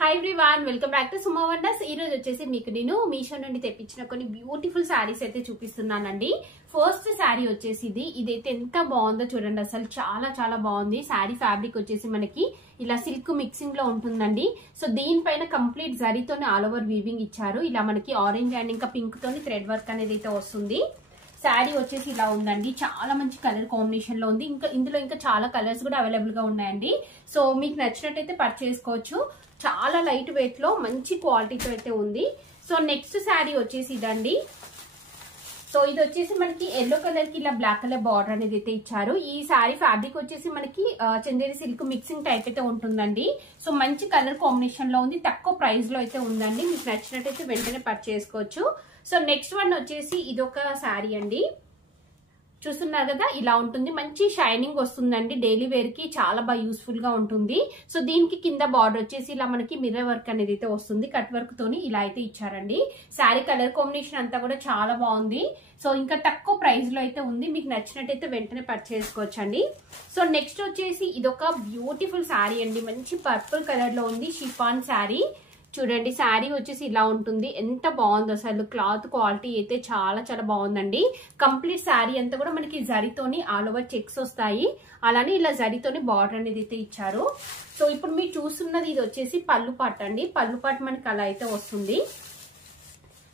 Hi everyone, welcome back to Suma wonders. ఈ రోజు వచ్చేసి మీకు నేను మీషో నుండి తెప్పించిన కొన్ని బ్యూటిఫుల్ శారీస్ అయితే చూపిస్తున్నానండి. ఫస్ట్ శారీ వచ్చేసి ఇదైతే ఎంత బాగుందో చూడండి. అసలు చాలా చాలా బాగుంది. శారీ ఫ్యాబ్రిక్ వచ్చేసి మనకి ఇలా సిల్క్ మిక్సింగ్ లో ఉంటుందండి. సో దీనిపైన కంప్లీట్ జరీతోనే ఆల్ ఓవర్ వీవింగ్ ఇచ్చారు. ఇలా మనకి ఆరెంజ్ అండ్ ఇంకా పింక్ తోని థ్రెడ్ వర్క్ అనేది అయితే వస్తుంది. శారీ వచ్చేసి ఇలా ఉందండి. చాలా మంచి కలర్ కాంబినేషన్ లో ఉంది. ఇందులో ఇంకా చాలా కలర్స్ కూడా అవైలబుల్ గా ఉన్నాయండి. సో మీకు నచ్చినట్టయితే పర్చేస్ చేసుకోవచ్చు. చాలా లైట్ వెయిట్ లో మంచి క్వాలిటీతో అయితే ఉంది. సో నెక్స్ట్ శారీ వచ్చేసి ఇదండి. సో ఇది వచ్చేసి మనకి ఎల్లో కలర్ కి ఇలా బ్లాక్ కలర్ బార్డర్ అనేది అయితే ఇచ్చారు. ఈ శారీ ఫ్యాబ్రిక్ వచ్చేసి మనకి చందేరి సిల్క్ మిక్సింగ్ టైప్ అయితే ఉంటుందండి. సో మంచి కలర్ కాంబినేషన్ లో ఉంది. తక్కువ ప్రైస్ లో అయితే ఉందండి. మీకు నచ్చినట్టయితే వెంటనే పర్చేస్ చేసుకోవచ్చు. సో నెక్స్ట్ వన్ వచ్చేసి ఇదొక శారీ అండి. చూస్తున్నారు కదా, ఇలా ఉంటుంది. మంచి షైనింగ్ వస్తుందండి. డైలీ వేర్ కి చాలా బాగా యూస్ఫుల్ గా ఉంటుంది. సో దీనికి కింద బార్డర్ వచ్చేసి ఇలా మనకి మిర్రర్ వర్క్ అనేది అయితే వస్తుంది. కట్ వర్క్ తోని ఇలా అయితే ఇచ్చారండి. శారీ కలర్ కాంబినేషన్ అంతా కూడా చాలా బాగుంది. సో ఇంకా తక్కువ ప్రైస్ లో అయితే ఉంది. మీకు నచ్చినట్టయితే వెంటనే పర్చేస్ చేసుకోవచ్చండి. సో నెక్స్ట్ వచ్చేసి ఇదొక బ్యూటిఫుల్ శారీ అండి. మంచి పర్పుల్ కలర్ లో ఉంది. షిఫాన్ శారీ చూడండి. శారీ వచ్చేసి ఇలా ఉంటుంది. ఎంత బాగుంది అసలు. క్లాత్ క్వాలిటీ అయితే చాలా చాలా బాగుందండి. కంప్లీట్ శారీ అంతా కూడా మనకి జరీతోని ఆల్ ఓవర్ చెక్స్ వస్తాయి. అలానే ఇలా జరీతోని బార్డర్ అనేది అయితే ఇచ్చారు. సో ఇప్పుడు మీరు చూస్తున్నది ఇది వచ్చేసి పళ్ళు పాట అండి. పళ్ళు పాట మనకి అలా అయితే వస్తుంది.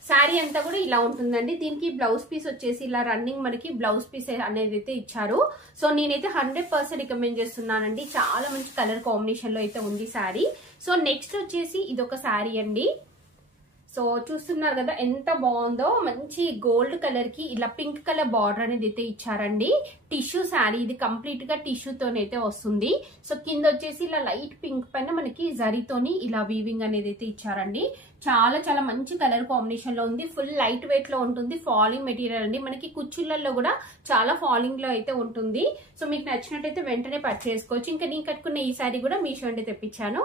శారీ అంతా కూడా ఇలా ఉంటుందండి. దీనికి బ్లౌజ్ పీస్ వచ్చేసి ఇలా రన్నింగ్ మనకి బ్లౌజ్ పీస్ అనేది అయితే ఇచ్చారు. సో నేనైతే 100% రికమెండ్ చేస్తున్నానండి. చాలా మంచి కలర్ కాంబినేషన్ లో అయితే ఉంది శారీ. సో నెక్స్ట్ వచ్చేసి ఇదొక శారీ అండి. సో చూస్తున్నారు కదా ఎంత బాగుందో. మంచి గోల్డ్ కలర్ కి ఇలా పింక్ కలర్ బార్డర్ అనేది అయితే ఇచ్చారండి. టిష్యూ శారీ ఇది. కంప్లీట్ గా టిష్యూతోనైతే వస్తుంది. సో కింద వచ్చేసి ఇలా లైట్ పింక్ పైన మనకి జరీతోని ఇలా వీవింగ్ అనేది అయితే ఇచ్చారండి. చాలా చాలా మంచి కలర్ కాంబినేషన్ లో ఉంది. ఫుల్ లైట్ వెయిట్ లో ఉంటుంది. ఫాలింగ్ మెటీరియల్ అండి. మనకి కుచ్చులలో కూడా చాలా ఫాలింగ్ లో అయితే ఉంటుంది. సో మీకు నచ్చినట్టయితే వెంటనే పర్చేస్ చేసుకోవచ్చు. ఇంకా నేను కట్టుకున్న ఈ శారీ కూడా మీషో నుండి తెప్పించాను.